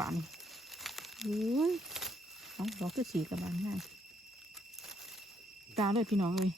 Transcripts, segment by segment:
ปานโอ้ยเอาดอกคือสีกับบานง่ายตาเลยพี่น้องเลย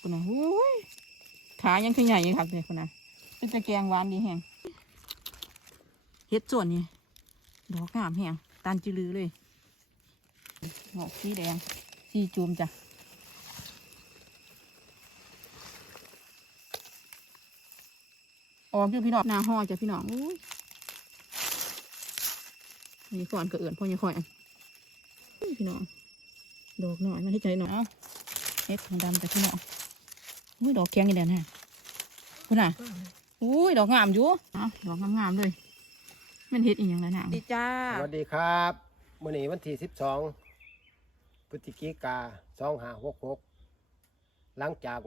คนน่ะโอ้ยขายังขยายยังคักเลยคนน่ะเป็นตะแกงหวานดีแฮงเฮ็ดส่วนนี่ดอกงามแฮงตานจิลือเลยงอกสีแดงสีจูมจ้ะออกอยู่พี่น้องนาห่อจ้ะพี่น้องอ้ย นี่ก่อนก็เอื่นพ่อยังคอยอันอุ้ยพี่น้องดอกหน่อยมาให้ใจหน่อยเอาเฮ็ดของดำจ้ะพี่น้องอุ้ยดอกแข็งอีเด่นฮะคุณน่ะอุ้ยดอกงามอยู่เอาดอกงามๆเลยมันเฮ็ดอีหยังแล้วน่ะดีจ้าสวัสดีครับมื่อนี้วันที่สิบสองพฤศจิกาสองห้าหกหกหลังจาก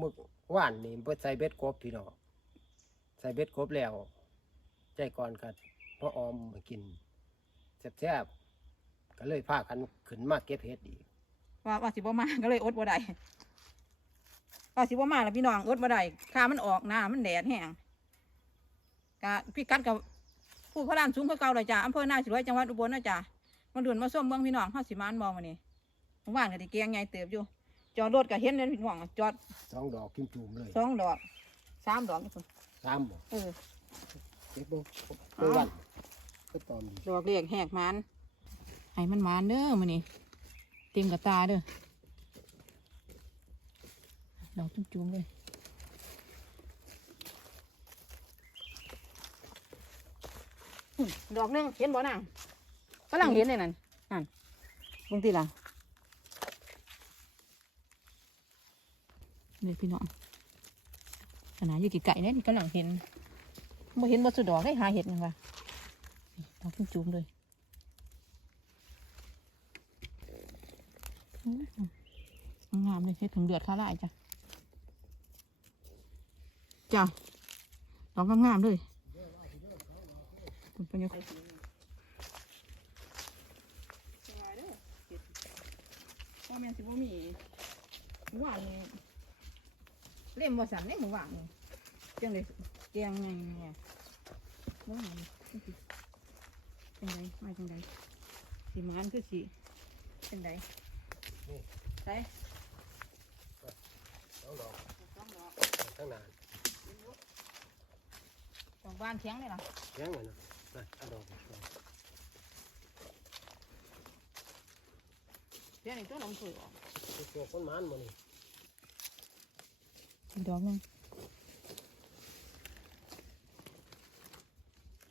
มึกว่านนี่เปิดใส่เบ็ดกบพี่น้องใส่เบ็ดกบแล้ว ใจก่อนกันพ่อออมมากิน แซ่บๆก็เลยพากันขึ้นมาเก็บเห็ดอีกว่าว่าสิบ่มาก็เลยอดบ่ได้ว่าสิบ่มาแล้วพี่น้องอดบ่ได้ข้ามันออกหน้ามันแดดแห้งกะพี่กัดกับผู้พระลานสูงคือเก่าเลยจ้าอำเภอนาสิรวยจังหวัดอุบลนะจ้ามาด่วนมาส้มเมืองพี่น้องเฮาสิมานมองมานี่เมื่อวานก็ได้เกียงใหญ่เติบอยู่ จอดรถก็เห็นเลยพี่น้องจอดสองดอกกิมจุ่มเลยสองดอกสามดอกนี่พุ่นสามบ่เออเก็บบ่ไปวัน ก็ตอมดีดอกเรียกแหกมันให้มันมานเด้อมื้อนี้เต็มกับตาเด้อดอกจุ่มๆเลยอืมดอกหนึงเห็นบ่นางกำลังเห็นเลยนั่นนั่นเบางทีล่ะนี่พี่น้องขนาดอยู่กี่ไก่เนี่ยนี่กำลังเห็นบ่เห็นบ่สุดดอกให้หาเห็ดมันว่ะ นี่ดอกจุ่มเลยงามเลยเห็ดถึงเดือดข้าไล่จ้ะจ้ะดอกงามๆเลยเป็นยังไงพ่อแม่สิบ่มีหวานเล่มบ่สันเล่มบ่หวานนี่จังเลยแกงไงเนี่ยบ่หวาน จังไดมาจังไดสิมันคือสิจังไดใส่สองดอกสองดอกทั้งนานสองบ้านเทียงเลยล่ะแข็งเลยนะนั่นเอาดอกมาช่วยเดี๋ยวนี้ตัวลมสวยออกช่วยคนหมันหมดนี่อีกดอกหนึง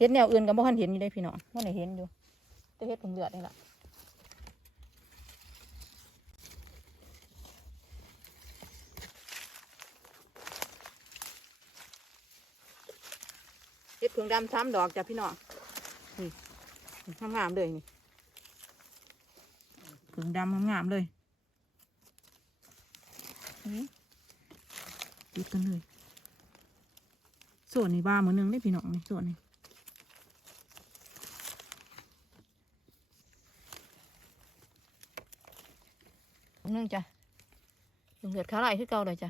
เห็ดแนวอื่นก็บ่ทันเห็นอยู่ได้พี่น้องบ่ได้เห็นอยู่แต่เห็ดผงเลือดนี่แหละเห็ดผงดำสามดอกจ้ะพี่น้องนี่งามๆเลยนี่ผงดำงามๆเลยนี่ติดกันเลยส่วนนี้บ้ามือหนึงได้พี่น้องนี่ส่วนนี้ ผงหนึง จ้ะผงเลือดขาไหลคือเก่าเลยจ้ะ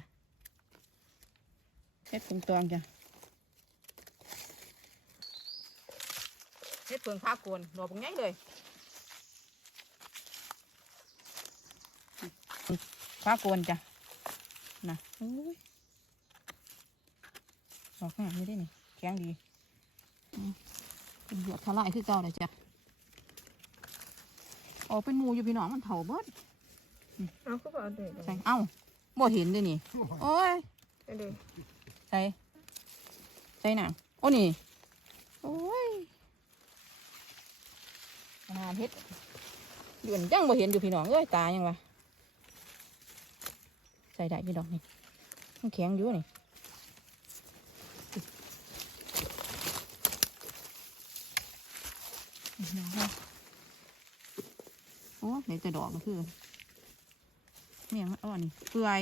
เฮ็ดผงตองจ้ะเฮ็ดเพิงผ้าโกนดอกผงใหญ่เลยผ้าโกนจ้ะนะอุ้ยดอกงามนี่ได้นี่แข็งดีอืมเป็นเลือดขาไหลคือเก่าเลยจ้ะออกเป็นหมูอยู่พี่น้องมันเถาเบิด เอาก็บอกเด็กใส่เอ้าบ่เห็นเลยนี่ โอ้ยเด็กใส่ใส่หนังโอ้นี่ โอ้ยขนาดเฮ็ดเดือนจังบ่เห็นอยู่พี่น้องเอ้ยตายังวะใส่ได้พี่ดอกนี่มันแข็งอยู่นี่นี่ดอกเนาะโอ้ไหนแต่ดอกมันคือ เนี่ยมันอ่อนนี่เปื่อย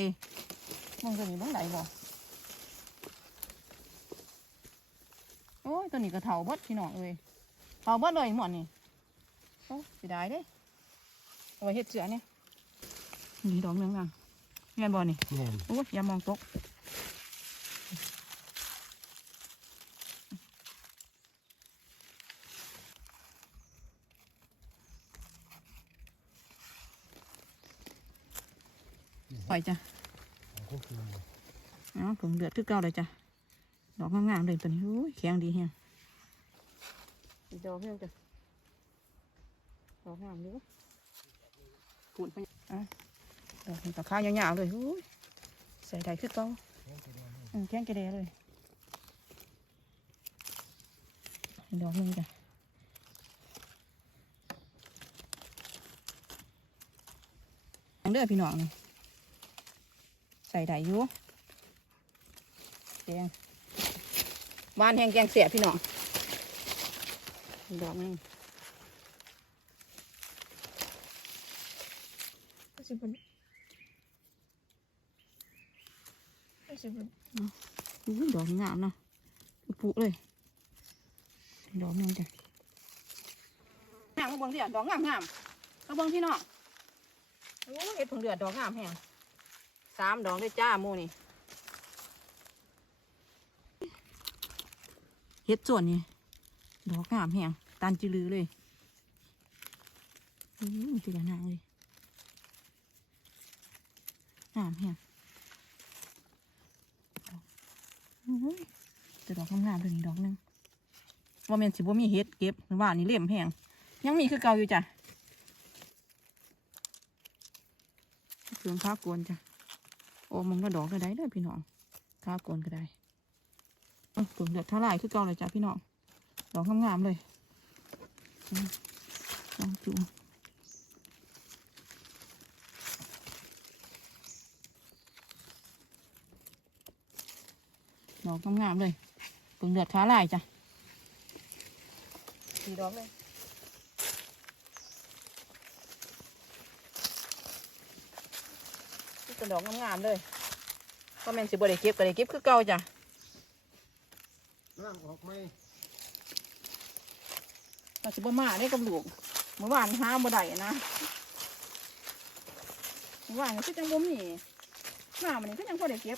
มองตัวนี้บ้างไหนบ่โอ้ยตัวนี้ก็เถาเบิดพี่น้องเอ้ยเถาเบิดเลยหมดนี่โอ้เสียดายเด้เอาไว้เฮ็ดเสือเนี่ยนี่ดอกเนืองนังเงี้ยบ่นี่แม่นโอ้ยอย่ามองตก ปล่อยจ้ะขึ้นคืนเลยอ๋อผมเดือดทึกเก่าเลยจ้ะ ดอกงามๆเลยตัวนี้โอ้ยแข็งดีแฮงอีกดอกเพียงจ้ะ ดอกงามดีวะปุ่นไปอะดอกนี้กับข้าวยาวๆเลยโอ้ยใส่ได้คือเก่าอืมแข็งกระเดะเลยอีกดอกหนึงจ้ะเด้อพี่น้องนี่ ใส่ได้อยู่แกงบ้านแห้งแกงเสียพี่น้องอีกดอกหนึงก็สิเป็นก็สิเป็นอุ้ยดอกงามเนาะปุเลยดอกหนึงจ้ะงามมาเบิ่งเดียดอกงามงามมาเบิ่งพี่น้องโอ้ยเห็ดผงเดือดดอกงามแฮง สามดอกด้วยจ้ามูนี่เห็ดส่วนนี่ดอกงามแฮงตันจิลือเลยอืมจิละนางเลยงามแฮงโอ้ยแต่ดอกงามๆตัวนี้ดอกหนึงว่าแม่นสิบ่มีเฮ็ดเก็บหรือว่านี่เล่มแพงยังมีคือเก่าอยู่จ้ะเครื่องข้ากวนจ้ะ โอ้มันก็ดอกก็ได้เด้อพี่น้องข้าวกวนก็ได้เอ้ยตัวเดือดเท่าไหรคือเก่าเลยจ้ะพี่น้อง ดอกงามๆเลยลองจุ่มดอกงามๆเลยตัวเดือดท่าไหรจ้ะสีดอกเลย นี่เป็นดอกงามๆเลยก็แม่นสิบ่ได้เก็บก็ได้เก็บคือเก่าจ้ะร่างออกไหมก็สิบ่มาได้กับลูกเมื่อวานหาบ่ได้นะเมื่อวานก็คือจังบ่มีมามันนี่ก็ยังบ่ได้เก็บ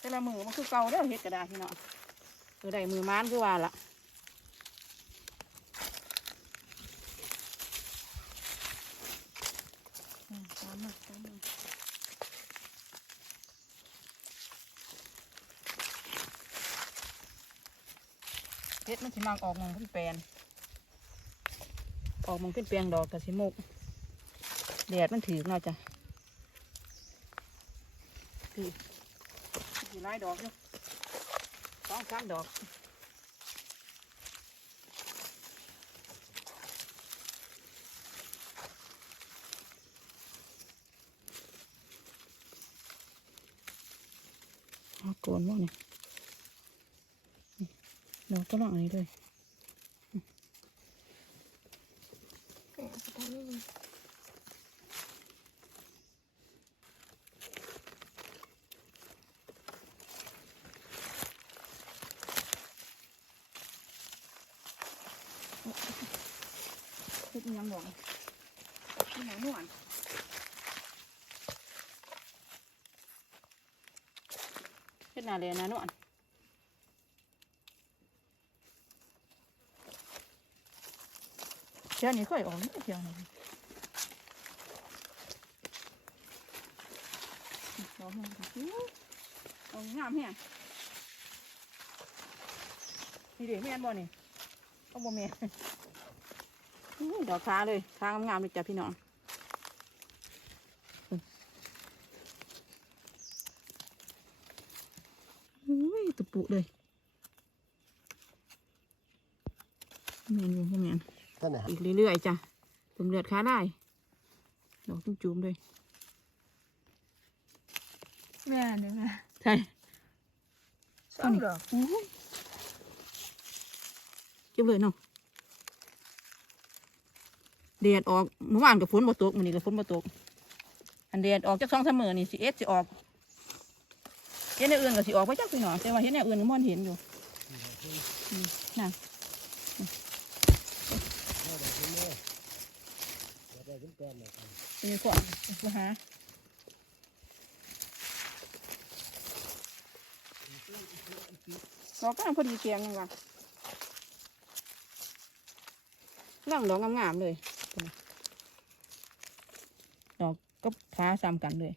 แต่ละมือมันคือเก่าเด้อเฮ็ดก็ได้พี่น้องคือได้มือม้านคือว่าล่ะอืมตามมาตามมา เฮ็ดมันสิมากออกมองขึ้นแปลนออกมองขึ้นแปลงดอกกับสิมุกแดดมันถือเนาะจ้ะถือถือหลายดอกอยู่สองสามดอกเอาโกนว่าเนี่ย เราก็ลองอันนี้ด้วยแกะสตานี่เฮ็ดอิหยังบอกนี่หนวลเฮ็ดนาเลยนะนวล เที่ยวนี้เคยออกนี่เที่ยวนี้ดอกมันอู้ดอกงามแฮงนี่เด็กแม่นบ่นี่ต้องบ่แม่ดอกค้าเลยค้างามๆเลยจ้ะพี่น้องอุ้ยตุปุเลยเมนอยู่พวกเมน ท่านน่ะอีกเรื่อยๆจ้ะผมเลือดค้าได้ดอกจุ่มๆเลยแม่เนี่ยแม่ใช่สองดอกอู้ยเก็บเลยเนาะแดดออกเมื่อวานกับฝนบ่ตกมื้อนี้กับฝนบ่ตก อันแดดออกจากสองสามมื้อนี่สิเอ็ดสิออกเห็นในอื่นก็สิออกไปจักพี่น้องแต่ว่าเห็นในอื่นก็มอนเห็นอยู่อืมน่ แก้มเลยตีขวานกูาเราก็พอดีเกียงกันร่างดอกงามๆเลย ดอกก็พ้าซ้ำกันเลย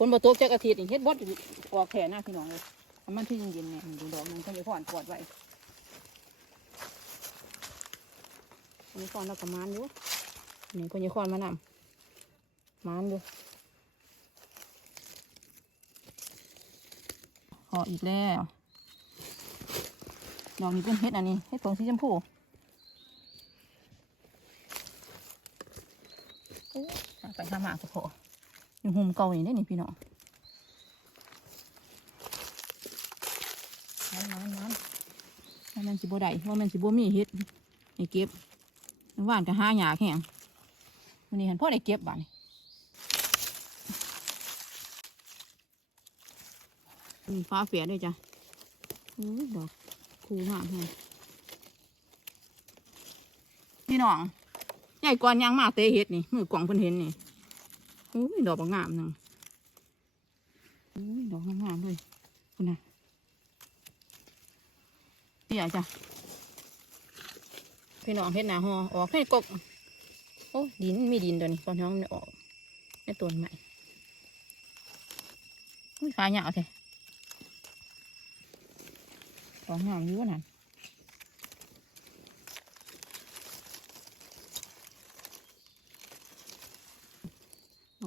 ฝนบ่ตกจักอาทิตย์นี่เฮ็ดบดออกแผ่หน้าพี่น้องเลยทำมันที่เย็นๆเนี่ยดูดอกนึงต้องไปพ่อนปอดไว้อันนี้ก่อนเราประมาณอยู่นี่คนยี่คอนมานำมานอยู่ขออีกแล้วดอกนี้เป็นเฮ็ดอันนี้เฮ็ดผงสีชมพูโอ้ยไปทำหมากก็พอ อยู่หุมเก่าอย่างนี้นี่พี่น้องน้ำน้ำน้ำว่ามันสิบ่ได้ว่ามันสิบ่มีเฮ็ดให้เก็บเมื่อว่านก็หาหยาแข็งวันนี้เห็นพ่อได้เก็บบ้านมีฟ้าเฟียด้วยจ้ะอุ้ยดอกคูมากเลยพี่น้องใหญ่กว่ายังมากเตะเฮ็ดนี่มือกล่องเพิ่นเห็นนี่ อุ้ยดอกบางงามหนึงอุ้ยดอกงามๆเลยคุณน่ะนี่อะจ้ะพี่น้องเฮ็ดหนาหอออกให้กกโอ้ดินมีดินตัวนี้ก่อนท้องมันออกในต้นใหม่อุ้ยขาเหยาวแท้ของงามอยู่นั่น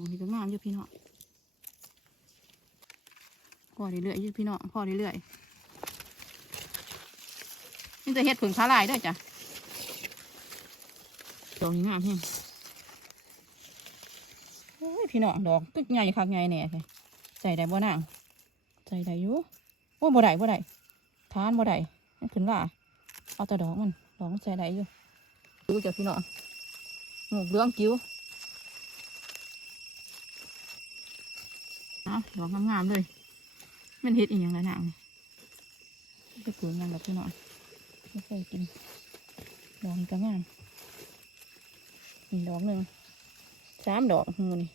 ดอกนี้ก็งามอยู่พี่น้องพอเรื่อยๆอยู่พี่น้องพอเรื่อยๆนี่จะเฮ็ดผึ่งขาลายด้วยจ้ะดอกนี้งามแฮงโอ้ยพี่น้องดอกตึกใหญ่คักใหญ่แน่เลยใส่ได้บ่นางใส่ได้อยู่โอ้บ่ได้บ่ได้ทานบ่ได้มันขึ้นว่าเอาแต่ดอกมันดอกมันใส่ได้อยู่ดูจ้ะพี่น้องหมวกเหลืองกิ้ว อาดอกงามๆเลย มันเฮ็ดอีหยังละนางนี่ก็สวยงาแบบพี่น้องไม่เคยกินดอกก็งามอีกดอกหนึ่งสามดอกมือนี่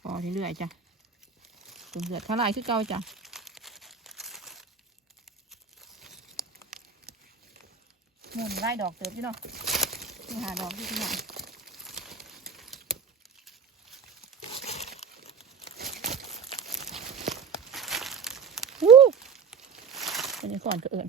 พอเรื่อยๆจ้ะถึงเดือดเท่าไรคือเก่าจ้ะหมุนไล่ดอกเติบอยู่เนาะนี่หาดอกที่ที่ไหนวู้เป็นยัง ก่อนก็เอิญ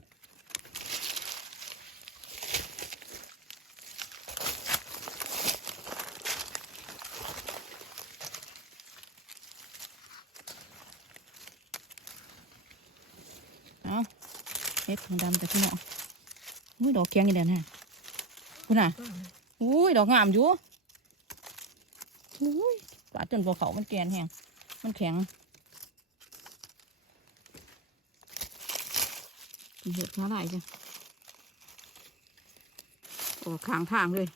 เอาเฮ็ดของดำแต่พี่น้องอุ้ยดอกแข็งอีเด่นฮะคุณน่ะอุ้ยดอกงามอยู่อุ้ยปาดจนพอเขามันแกนแห้งมันแข็ง เห็ดขาลายจ้ะออกข้างทางเลย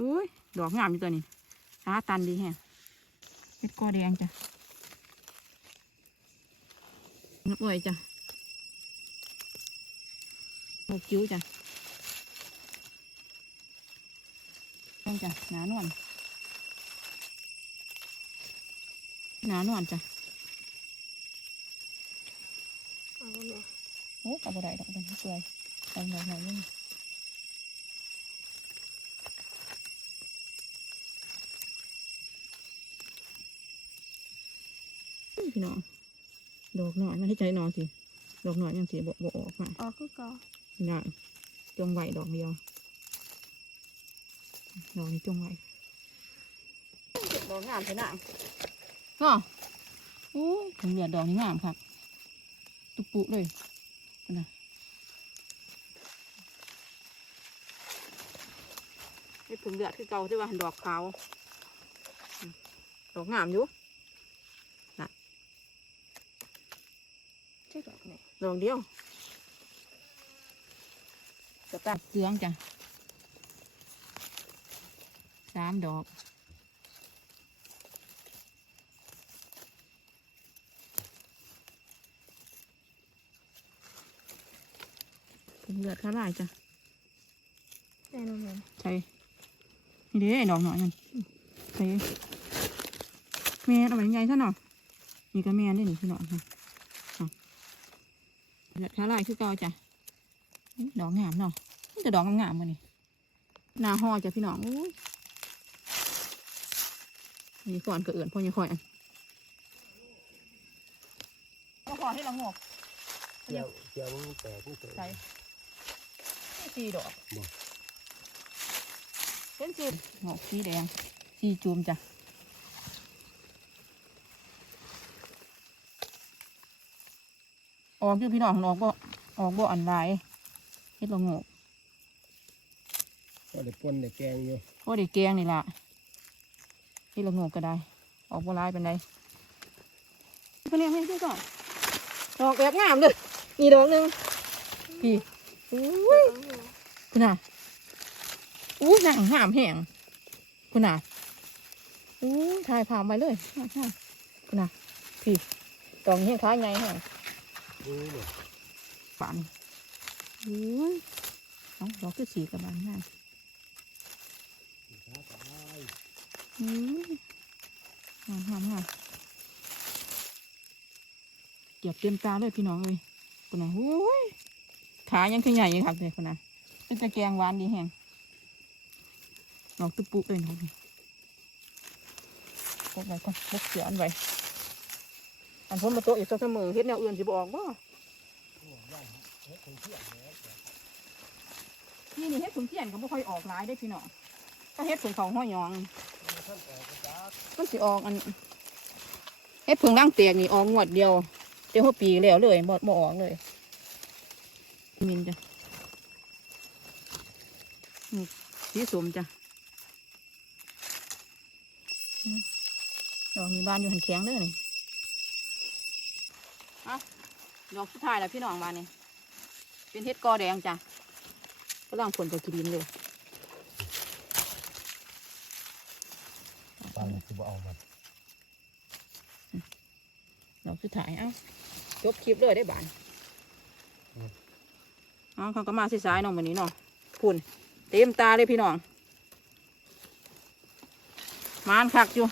อุ้ยดอกงามอยู่ตัวนี้หาตันดีแฮะเห็ดกอแดงจ้ะน้ำอ้อยจ้ะหกคิ้วจ้ะต้องจ้ะหนานวลหนานวลจ้ะ เอาบ่แม่ โอ้เอาบ่ได้ดอกเป็นเปื่อยเอาหน่อยหน่อยนึงอุ้ยพี่น้องดอกหน่อยมันให้ใจหนอนสิดอกหน่อยยังสิบ่บ่ออกมาออกคือเก่าได้จงไหวดอกเดียวดอกนี้จงไหวดอกงามใช่ไหมก็อู้ถึงเหลือดอกนี้งามครับตุกปุเลย นะนี่ถึงเดือดคือเก่าที่ว่าดอกขาวอืมดอกงามอยู่ใช่ดอกแม่ดอกเดียวจะตัดเสืองจ้ะสามดอก เป็นเลือดข้าลายจ้ะแน่นอนแม่ใช่นี่เด้ดอกหน่อยนั่นใช่แม่เอาไว้ใหญ่ซะหน่อยนี่ก็แม่ได้หนึ่งพี่น้องค่ะเอาเลือดข้าลายคือเก่าจ้ะอุ๊ยดอกงามเนาะนี่แต่ดอกงามๆมานี่หนาห่อจ้ะพี่น้องอุ้ยนี่ก่อนก็เอื่นพ่อยังคอยอันก็พอให้เรางกเกี่ยวเกี่ยวมันแตกมันเตใส่สีดอกบ่เป็นสีงอกสีแดงสีจูมจ้ะออกอยู่พี่น้องออกบ่ออกบ่อันไรเฮ็ดละโงกก็ได้ปนได้แกงอยู่พอได้แกงนี่ล่ะเฮ็ดละโงกก็ได้ ออกบ่ร้ายเป็นไรเพิ่นเลี้ยงให้ด้วยก่อนดอกแบบงามเลยนี่ดอกหนึงพี่ อุ้ยคุณน่ะอู้หนังหามแห้งคุณน่ะอู้ถ่ายผ่านไปเลยคุณน่ะพี่ตองนี้ให้ขาใหญ่แห้งนี่นอู้ยเอาดอกคือสีกับบานง่ายอู้ยหามหามหามเก็บเต็มตาเลยพี่น้องเลยคุณน่ะอู้ย ขายังคือใหญ่ยังครับเลยคุณน่ะเป็นตะแกงหวานดีแห้งดอกตุปุเลยน้องนี่พกไว้ก่อนพกเสียอันไว้อันพ้นมาโตะอีกสักเสมอเฮ็ดแนวอื่นสิบออกบ่นี่นี่เฮ็ดถุงเทียนก็บ่ค่อยออกหลายได้พี่น้องก็เฮ็ดถุงเขาห้อยหยอง มันสิออกอันเฮ็ดผึ่งร่างเตียกนี่ออกงวดเดียวเดี๋ยวหัวปีแล้วเลยบ่บ่ออกเลย มินจ้ะนี่สีสมจ้ะอืมดอกนี้บานอยู่หันแข็งเด้อนี่เอาดอกสุดท้ายแล้วพี่น้องบานนี่เป็นเฮ็ดกอแดงจ้ะกำลังผลไปกินดินเลยฟังคือบ่เอามันดอกสุดท้ายเอ้าจบคลิปเลยได้บาน เอ้าเขาก็มาสายๆน้องวันนี้เนาะพุ่นเต็มตาเลยพี่น้องมานคักอยู่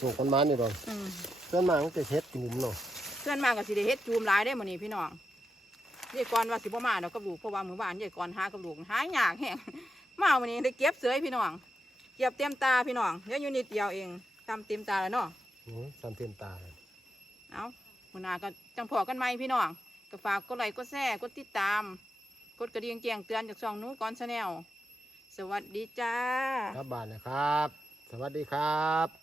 ส่งคนมานี่ดอกอืมเพื่อนมามันจะเฮ็ดจุ่มเนาะเพื่อนมากับสิได้เฮ็ดจูมหลายได้อมื้อนี้พี่น้องยายกรว่าสิบ่มาดอกกับลูกเพราะว่ามื้อวานยายกรหากับลูกหายากแฮงมาวันนี้ได้เก็บเสยพี่น้องเก็บเต็มตาพี่น้องเดี๋ยวอยู่นิดเดียวเองตามเต็มตาแล้วเนาะโอ้ยสามเต็มตาเลยเอาหัวหน้าก็จังพอกันไหมพี่น้อง ก็ฝากกดไลค์กดแชร์กดติดตาม กดกระดิ่งแจ้งเตือนจากช่องนู้ก่อนชาแนลสวัสดีจ้า ครับบ้านนะครับ สวัสดีครับ